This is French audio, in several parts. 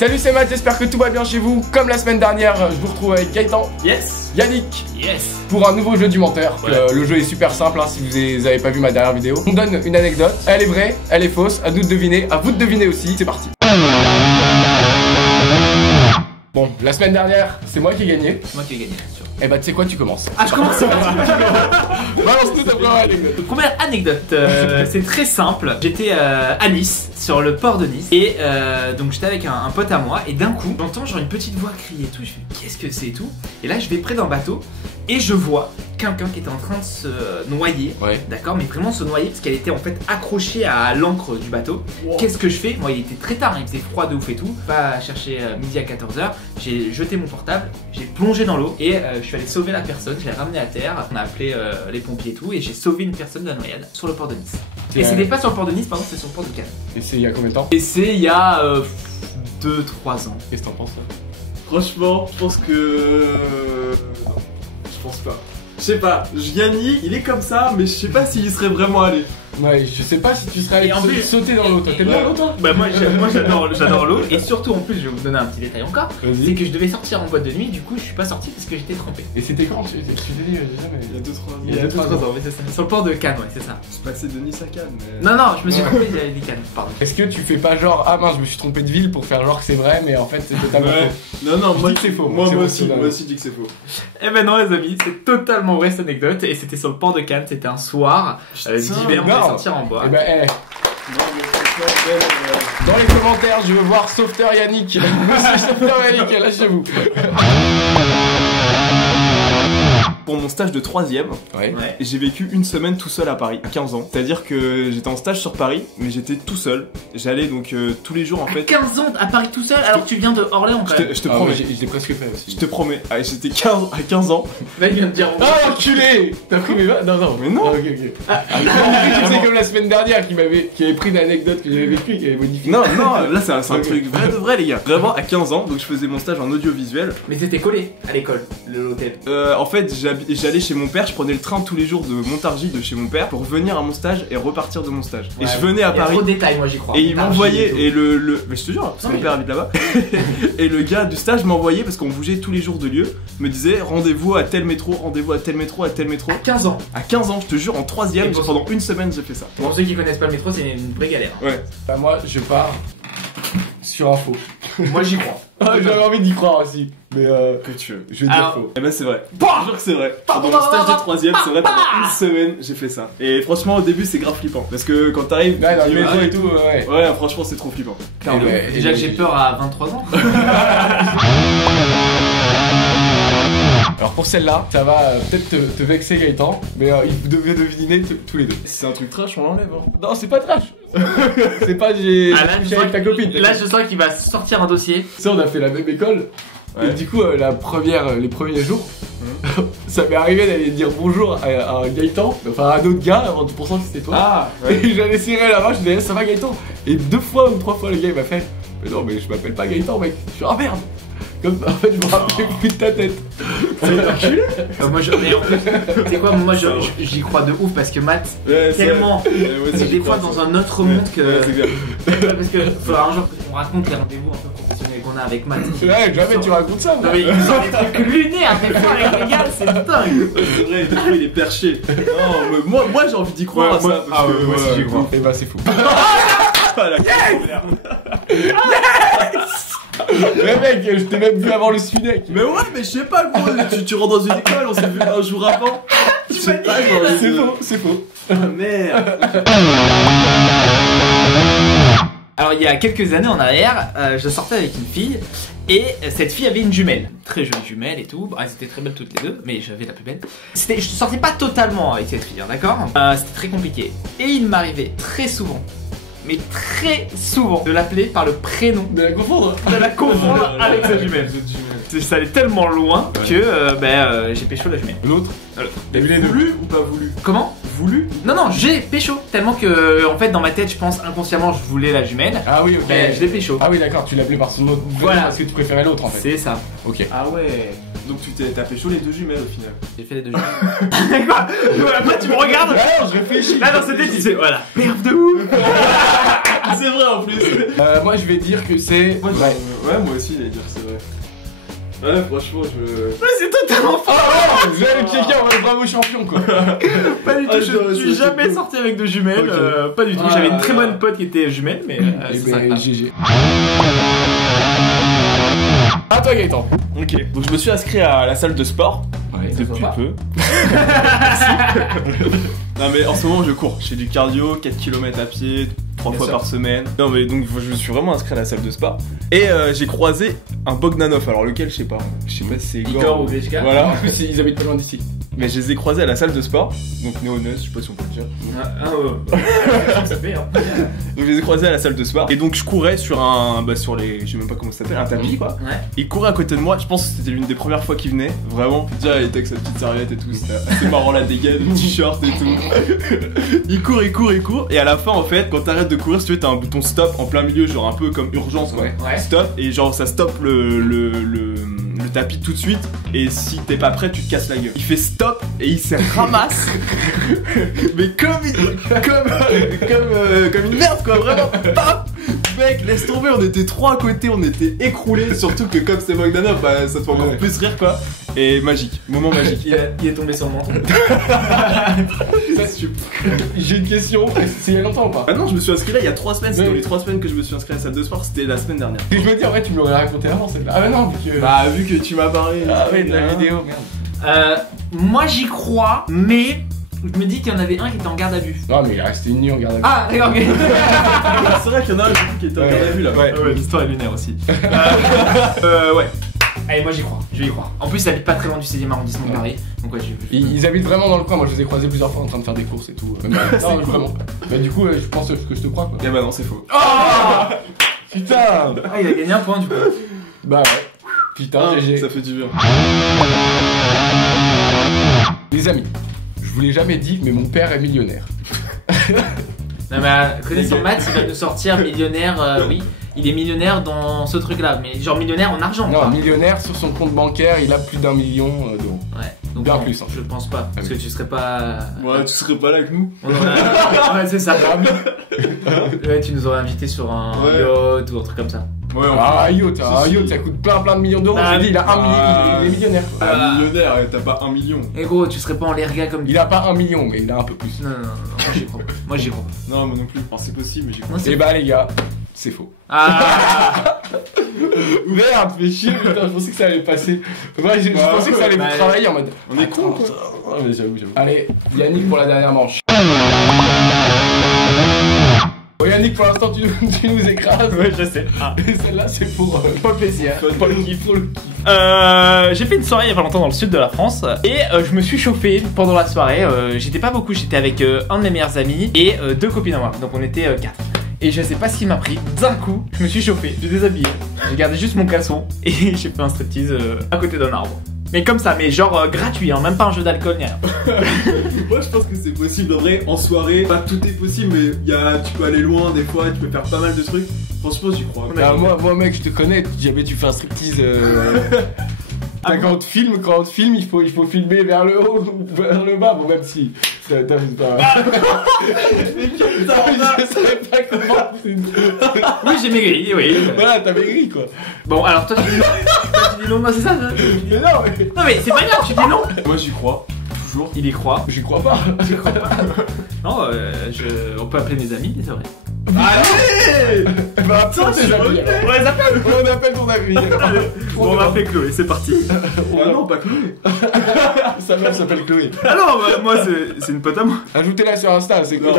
Salut, c'est Matt, j'espère que tout va bien chez vous. Comme la semaine dernière, je vous retrouve avec Gaëtan. Yes. Yannick. Yes. Pour un nouveau jeu du menteur. Ouais. Le jeu est super simple, hein, si vous avez pas vu ma dernière vidéo. On donne une anecdote, elle est vraie, elle est fausse, à nous de deviner, à vous de deviner aussi. C'est parti. Bon, la semaine dernière, c'est moi qui ai gagné. C'est moi qui ai gagné, bien sûr. Et bah tu sais quoi, tu commences. Ah, je commence. Balance-nous ta première anecdote. Première anecdote, c'est très simple. J'étais à Nice, sur le port de Nice, et donc j'étais avec un pote à moi, et d'un coup, j'entends genre une petite voix crier et tout. Je fais qu'est-ce que c'est et tout. Et là, je vais près d'un bateau, et je vois quelqu'un qui était en train de se noyer. Ouais. D'accord, mais vraiment se noyer parce qu'elle était en fait accrochée à l'ancre du bateau. Wow. Qu'est-ce que je fais? Moi, il était très tard, il faisait froid de ouf et tout. Pas chercher midi à 14h. J'ai jeté mon portable, j'ai plongé dans l'eau et je suis allé sauver la personne. Je l'ai ramené à terre. On a appelé les pompiers et tout, et j'ai sauvé une personne de la noyade sur le port de Nice. Et c'était pas sur le port de Nice, pardon, c'était sur le port de Cannes. Et c'est il y a combien de temps? Et c'est il y a 2-3 ans. Qu'est-ce que t'en penses? Franchement, je pense que... Non, je pense pas. Je sais pas, Yannick, il est comme ça, mais je sais pas s'il y serait vraiment allé. Ouais, je sais pas si tu serais allé sauter dans l'eau. Toi, t'aimes bien l'eau, toi? Bah, moi j'adore l'eau, et surtout en plus, je vais vous donner un petit détail encore. C'est que je devais sortir en boîte de nuit, du coup, je suis pas sorti parce que j'étais trempé. Et c'était quand? Tu t'es dit, il y a 2-3 ans. Il y a 2-3 ans, oui, c'est ça. Sur le port de Cannes, ouais, c'est ça. C'est passé de Nice à Cannes. Mais... Non, je me suis trompé, j'avais dit Cannes, pardon. Est-ce que tu fais pas genre, ah mince, je me suis trompé de ville pour faire genre que c'est vrai, mais en fait, c'est totalement faux? Non, moi, c'est faux. Moi aussi, je dis que c'est faux. Eh ben non, les amis, c'est totalement vrai cette anecdote, et c'était sur le port de Cannes, c'était un soir d'hiver, on devait sortir en bois. Dans les commentaires, je veux voir sauveteur Yannick. Monsieur sauveteur Yannick, lâchez-vous. Pour mon stage de 3ème, j'ai vécu une semaine tout seul à Paris, à 15 ans. C'est-à-dire que j'étais en stage sur Paris, mais j'étais tout seul. J'allais donc tous les jours en fait. 15 ans à Paris tout seul, alors que tu viens de Orléans quand même. Je te promets. Je l'ai presque fait aussi. Je te promets. J'étais à 15 ans. Là, il vient de dire. Ah, enculé! T'as pris mes mains? Non. Mais non! Ah, ok. Tu sais, comme la semaine dernière, qui avait pris une anecdote que j'avais vécue et qui avait modifié. Non, là c'est un truc vrai de vrai, les gars. Vraiment, à 15 ans, donc je faisais mon stage en audiovisuel. Mais c'était collé à l'école, l'hôtel. En fait, j'allais chez mon père, je prenais le train tous les jours de Montargis de chez mon père pour venir à mon stage et repartir de mon stage. Et je venais à Paris. Trop de détails, moi j'y crois. Et il m'envoyait, et mais je te jure, parce que mon père habite là-bas. Et le gars du stage m'envoyait, parce qu'on bougeait tous les jours de lieu, me disait rendez-vous à tel métro, rendez-vous à tel métro, à tel métro. À 15 ans. À 15 ans, je te jure, en 3ème, pendant une semaine, j'ai fait ça. Pour ceux qui connaissent pas le métro, c'est une vraie galère. Ouais. Bah, moi, je pars sur un faux. Moi j'y crois. J'avais envie d'y croire aussi. Mais que tu veux. Je vais dire faux. Eh ben c'est vrai. Je jure que c'est vrai. Pendant mon stage de 3ème, c'est vrai, pendant une semaine, j'ai fait ça. Et franchement, au début, c'est grave flippant. Parce que quand t'arrives. Ouais, dans le métro et tout, ouais, franchement, c'est trop flippant. Déjà que j'ai peur à 23 ans. Alors pour celle-là, ça va peut-être te vexer Gaëtan, mais vous devez deviner tous les deux. C'est un truc trash, on l'enlève. Hein. Non, c'est pas trash. C'est pas j'ai couché avec ta copine. Là, je sens qu'il va sortir un dossier. Tu sais, on a fait la même école. Ouais. Et du coup, les premiers jours, ça m'est arrivé d'aller dire bonjour à Gaëtan, enfin à un autre gars, en pensant que c'était toi. Ah, ouais. Et j'allais serrer la main, je disais ça va Gaëtan. Et 2 fois ou 3 fois, le gars il m'a fait mais non, mais je m'appelle pas Gaëtan, mec. Je suis ah merde. Comme en fait, je me rappelais plus de ta tête. C'est enculé. Moi, mais en fait, c'est quoi, moi j'y crois de ouf parce que Matt, tellement, c'est des fois dans un autre monde que. C'est clair. Parce que faut un jour qu'on raconte les rendez-vous un peu professionnels qu'on a avec Matt. Ouais, jamais tu racontes ça. Non, mais il sort des trucs lunaires, des fois avec les gars, c'est dingue. C'est vrai, des fois il est perché. Non, mais moi j'ai envie d'y croire à ça. Parce que moi aussi j'y crois. Et bah, c'est fou. Mais mec, je t'ai même vu avant le Sudec. Mais ouais, mais je sais pas gros, tu rentres dans une école, on s'est vu un jour avant. Je sais pas, c'est faux. Ah merde. Alors il y a quelques années en arrière, je sortais avec une fille et cette fille avait une jumelle, très jolie jumelle et tout. Bon, elles étaient très belles toutes les deux, mais j'avais la plus belle. Je sortais pas totalement avec cette fille, hein, d'accord. C'était très compliqué et il m'arrivait très souvent, mais très souvent, de l'appeler par le prénom, de la confondre avec sa jumelle. Ça allait tellement loin que j'ai pécho la jumelle. L'autre. Voulu ou pas voulu? Comment? Voulu? Non, j'ai pécho. Tellement que, en fait, dans ma tête, je pense inconsciemment, je voulais la jumelle. Ah oui, ok. Mais je l'ai pécho. Ah oui, d'accord, tu l'appelais par son autre. Voilà, parce que tu préférais l'autre en fait. C'est ça. Ok. Ah ouais. Donc t'as pécho les 2 jumelles au final. J'ai fait les 2 jumelles. Quoi? Après, tu me regardes. Non, je réfléchis. Là, dans cette tête, tu sais, voilà. Perf de ouf. C'est vrai en plus. Moi je vais dire que c'est. Ouais, moi aussi j'allais dire que c'est vrai. Ouais, franchement, Ouais, c'est totalement faux. Vous avez le checker, on va être bravo champion quoi. Pas du tout, je suis jamais sorti avec de jumelles. Pas du tout. J'avais une très bonne pote qui était jumelle, mais c'est ça. GG. À toi Gaëtan. Ok. Donc je me suis inscrit à la salle de sport. Ouais, Depuis peu. Non mais en ce moment je cours. Je fais du cardio, 4 km à pied, 3 fois par semaine. Non mais donc je me suis vraiment inscrit à la salle de sport. Et j'ai croisé un Bogdanov. Alors lequel je sais pas. Je sais pas si c'est Igor ou Grishka. Voilà. En plus ils habitent pas loin d'ici. Mais je les ai croisés à la salle de sport. Donc Néoneus, je sais pas si on peut le dire. Ça fait hein. Donc je les ai croisés à la salle de sport. Et donc je courais sur un. Sur les. Je sais même pas comment ça s'appelle, un tapis quoi. Ouais. Il courait à côté de moi. Je pense que c'était l'une des premières fois qu'il venait. Vraiment. Déjà il était avec sa petite serviette et tout. C'était assez marrant la dégaine, le t-shirt et tout. Il court. Et à la fin en fait, quand t'arrêtes de courir, si tu veux, t'as un bouton stop en plein milieu, genre un peu comme urgence quoi. Ouais. Stop. Et genre ça stoppe le tapis tout de suite. Et si t'es pas prêt, tu te casses la gueule. Il fait stop et il se ramasse. Mais comme une merde quoi, vraiment. Paf. Mec, laisse tomber, on était trois à côté, on était écroulés. Surtout que comme c'est Bogdanov, bah ça te fait encore plus rire quoi. Et magique, moment magique. Il est tombé sur le menton. J'ai une question, c'est il y a longtemps ou pas? Ah non, je me suis inscrit là il y a 3 semaines, c'était dans les 3 semaines que je me suis inscrit à la salle de sport, c'était la semaine dernière. Et je me dis en vrai tu me l'aurais raconté avant celle-là. Ah bah non, vu que. Bah vu que tu m'as parlé. Ah ouais, de la vidéo, merde. Moi j'y crois, mais je me dis qu'il y en avait un qui était en garde à vue. Non mais il est resté une nuit en garde à vue. Ah d'accord, ok. C'est vrai qu'il y en a un qui était en garde à vue là. Ouais, l'histoire est lunaire aussi. Ouais. Allez, moi j'y crois, je vais y croire. En plus, ils habitent pas très loin du 16e arrondissement de Paris. Donc, ouais, ils habitent vraiment dans le coin. Moi, je les ai croisés plusieurs fois en train de faire des courses et tout. Non, vraiment. Bah, du coup, je pense que je te crois quoi. Eh bah non, c'est faux. Oh putain. Ah, il a gagné un point du coup. Bah ouais. Putain, GG. Ça fait du bien. Les amis, je vous l'ai jamais dit, mais mon père est millionnaire. Non, mais connaissant Matt, il va nous sortir millionnaire, oui. Il est millionnaire dans ce truc-là, mais genre millionnaire en argent. Non, quoi. millionnaire sur son compte bancaire, il a plus d'1 million d'euros. Ouais, donc bien non, plus. Hein. Je pense pas, parce que tu serais pas. Ouais, tu serais pas là avec nous. Ouais, c'est ça. Ouais, tu nous aurais invité sur un yacht ou un truc comme ça. Ouais, un yacht, ça coûte plein de millions d'euros. Ah, Je dis, il a 1 million, il est millionnaire. Un millionnaire, t'as pas 1 million. Et gros, tu serais pas en lerga comme. Il a pas 1 million, mais il a un peu plus. Non, moi j'y crois. Moi j'y crois. Non, moi non plus. Enfin, c'est possible, mais j'y crois. Et bah les gars, c'est faux. Ah. Merde, fais chier, putain, je pensais que ça allait passer. Moi, je pensais que ça allait vous travailler en mode. On est con quoi. Ah, mais j'avoue. Allez, Yannick pour la dernière manche. Bon, Yannick, pour l'instant, tu nous écrases. Ouais, je sais. Et celle-là, c'est pour le plaisir. Pour le kiff, pour le kiff. J'ai fait une soirée il y a pas longtemps dans le sud de la France et je me suis chauffé pendant la soirée. J'étais pas beaucoup, j'étais avec un de mes meilleurs amis et 2 copines à moi. Donc on était 4. Et je sais pas ce qui m'a pris. D'un coup, je me suis chauffé, j'ai déshabillé. J'ai gardé juste mon caleçon et j'ai fait un striptease à côté d'un arbre. Mais comme ça, mais genre gratuit, hein, même pas un jeu d'alcool ni rien. Moi je pense que c'est possible en vrai, en soirée, pas tout est possible mais tu peux aller loin des fois, tu peux faire pas mal de trucs. Franchement j'y crois. Ah, moi mec je te connais, jamais tu fais un striptease quand on te filme, il faut filmer vers le haut ou vers le bas, bon même si t'amuses pas. Je savais pas comment. Oui j'ai maigri, oui. Voilà, t'as maigri quoi. Bon alors toi tu dis non. Toi tu dis non, non c'est ça. Mais non, Non mais c'est pas grave, tu dis non. Moi j'y crois. Toujours. Il y croit. J'y crois pas. Non, on peut appeler mes amis, c'est vrai. Allez. Bah attends, tes amis. On les appelle. On appelle ton ami. Bon, on va appeler Chloé, c'est parti. Ah non, pas Chloé. Sa meuf s'appelle Chloé. Ah non, moi c'est une pote à moi. Ajoutez-la sur Insta, c'est quoi?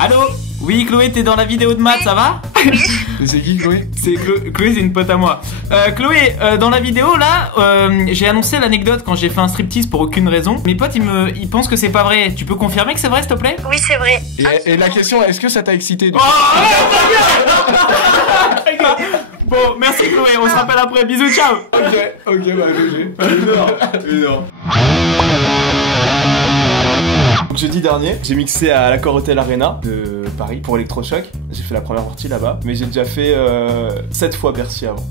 Allô? Oui, Chloé, t'es dans la vidéo de Matt, ça va? C'est qui Chloé? C'est Chloé, c'est une pote à moi. Chloé, dans la vidéo là, j'ai annoncé l'anecdote quand j'ai fait un striptease pour aucune raison. Mes potes ils pensent que c'est pas vrai. Tu peux confirmer que c'est vrai, s'il te plaît? Oui, c'est vrai. Et la question, est-ce que ça t'a excité? Bon, merci Chloé, on se rappelle après. Bisous, ciao. Ok, bah GG. Énorme. Donc jeudi dernier, j'ai mixé à l'Accor Hotel Arena de Paris pour Electrochoc. J'ai fait la première partie là-bas, mais j'ai déjà fait 7 fois Bercy avant.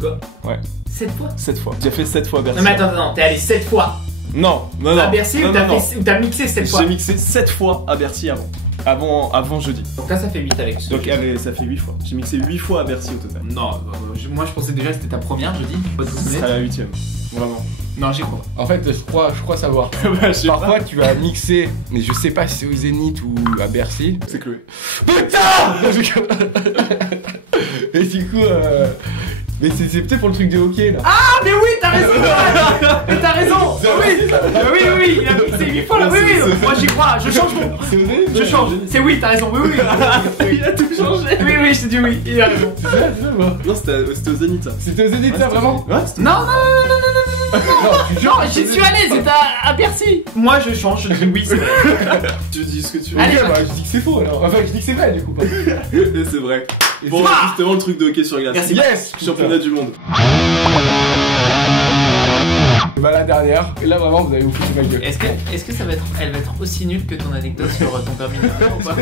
Quoi? Ouais. 7 fois? 7 fois. J'ai fait 7 fois Bercy. Non mais attends, t'es allé 7 fois Non. à Bercy ou t'as mixé 7 fois? J'ai mixé 7 fois à Bercy avant. avant jeudi. Donc là, ça fait 8 avec ce. Donc ça fait 8 fois. J'ai mixé 8 fois à Bercy au total. Non, moi je pensais déjà que c'était ta première jeudi. Ce sera la 8ème. Vraiment. Non, j'y crois. En fait, je crois savoir. Bah, je sais Parfois, tu vas mixer, mais je sais pas si c'est au Zénith ou à Bercy. C'est Chloé. Putain. Et du coup, mais c'est peut-être pour le truc de hockey là. Ah, mais oui, t'as raison! Mais t'as raison! Oui, il a mixé 8 fois là, oui, moi j'y crois, je change mon. C'est au Zénith. Je change, c'est oui, t'as raison, oui. Il a tout changé. Oui, je te dis oui, il a raison. C'est ça, moi. Non, c'était au Zénith ça. C'était au Zénith ça, vraiment? Ouais, Non, Non, j'y suis allé, c'était à Bercy. Moi je change, je dis oui, c'est vrai. Tu dis ce que tu veux. Allez, bah, je dis que c'est faux alors. Enfin, je dis que c'est vrai du coup. C'est vrai. Bon, justement, le truc de hockey sur glace. Merci. Yes! Championnat du monde. Bah, la dernière. Et là, vraiment, vous allez vous foutre de ma gueule. Est-ce que elle va être aussi nulle que ton anecdote sur ton permis de conduire ou pas?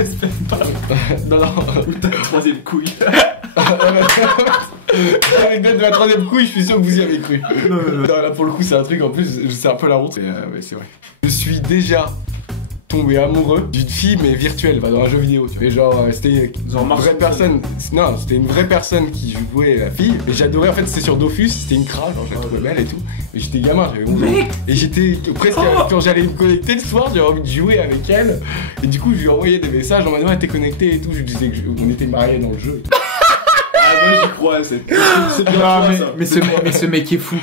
Non, non. Ou ta troisième couille. L'anecdote de la troisième couille, je suis sûr que vous y avez cru. Non, là pour le coup, c'est un truc en plus, c'est un peu la honte. Ouais, c'est vrai. Je suis déjà tombé amoureux d'une fille, mais virtuelle, dans un jeu vidéo. Tu vois. Mais genre, c'était Genre une vraie personne. Non, c'était une vraie personne qui jouait la fille. Mais j'adorais, en fait, c'était sur Dofus, c'était une crasse, genre je la trouvais belle et tout. Mais j'étais gamin, j'avais 11 ans. Et j'étais presque, quand j'allais me connecter le soir, j'avais envie de jouer avec elle. Et du coup, je lui envoyais des messages en mode ouais, t'es connecté et tout. Je lui disais qu'on était mariés dans le jeu. Ah, moi j'y crois, c'est bien ça. Mais ce mec est fou.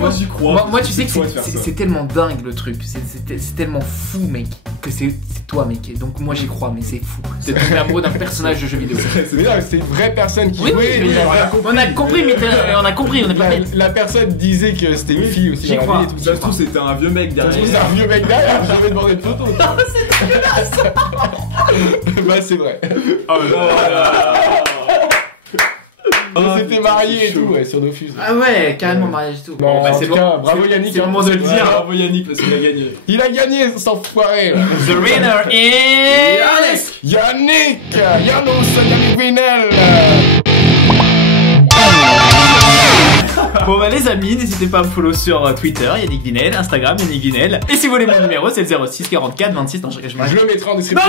Moi j'y crois. Moi, tu sais que toi de faire ça. c'est tellement dingue le truc, c'est tellement fou, mec, que c'est toi, mec. Donc moi j'y crois, mais c'est fou. C'est tombé amoureux d'un personnage de jeu vidéo. Mais non, c'était une vraie personne qui Oui, jouait. oui, et on a compris, mais on a compris, on a pas la personne disait que c'était une fille aussi. J'y dans la crois. vie et tout. Ça se trouve, c'était un vieux mec Ça se derrière. trouve, c'est un vieux mec derrière, j'avais demandé de photo. Non, c'est dégueulasse. Bah, c'est vrai. Oh là. On s'était mariés et tout, ouais, sur Dofus. Ah ouais, carrément mariage et tout. Bon, bah, en c'est tout bon. cas, bravo Yannick. C'est le moment de le dire. Bravo Yannick parce qu'il a gagné. Il a gagné, cet enfoiré. Là. The winner is Yannick Yannick Vinel. Bon bah les amis, n'hésitez pas à me follow sur Twitter, Yannick Vinel, Instagram, Yannick Vinel. Et si vous voulez mon numéro, c'est le 06 44 26. Non, je Je le mettrai en description.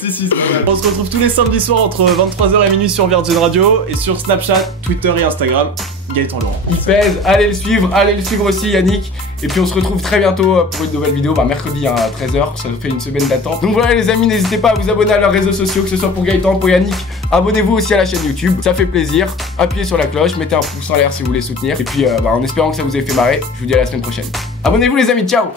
Si, c'est vrai. On se retrouve tous les samedis soirs entre 23h et minuit sur Virgin Radio et sur Snapchat, Twitter et Instagram. Gaëtan Laurent. Il pèse, allez le suivre aussi Yannick. Et puis on se retrouve très bientôt pour une nouvelle vidéo, mercredi à 13h, ça fait une semaine d'attente. Donc voilà les amis, n'hésitez pas à vous abonner à leurs réseaux sociaux, que ce soit pour Gaëtan, pour Yannick. Abonnez-vous aussi à la chaîne YouTube, ça fait plaisir. Appuyez sur la cloche, mettez un pouce en l'air si vous voulez soutenir. Et puis en espérant que ça vous ait fait marrer, je vous dis à la semaine prochaine. Abonnez-vous les amis, ciao.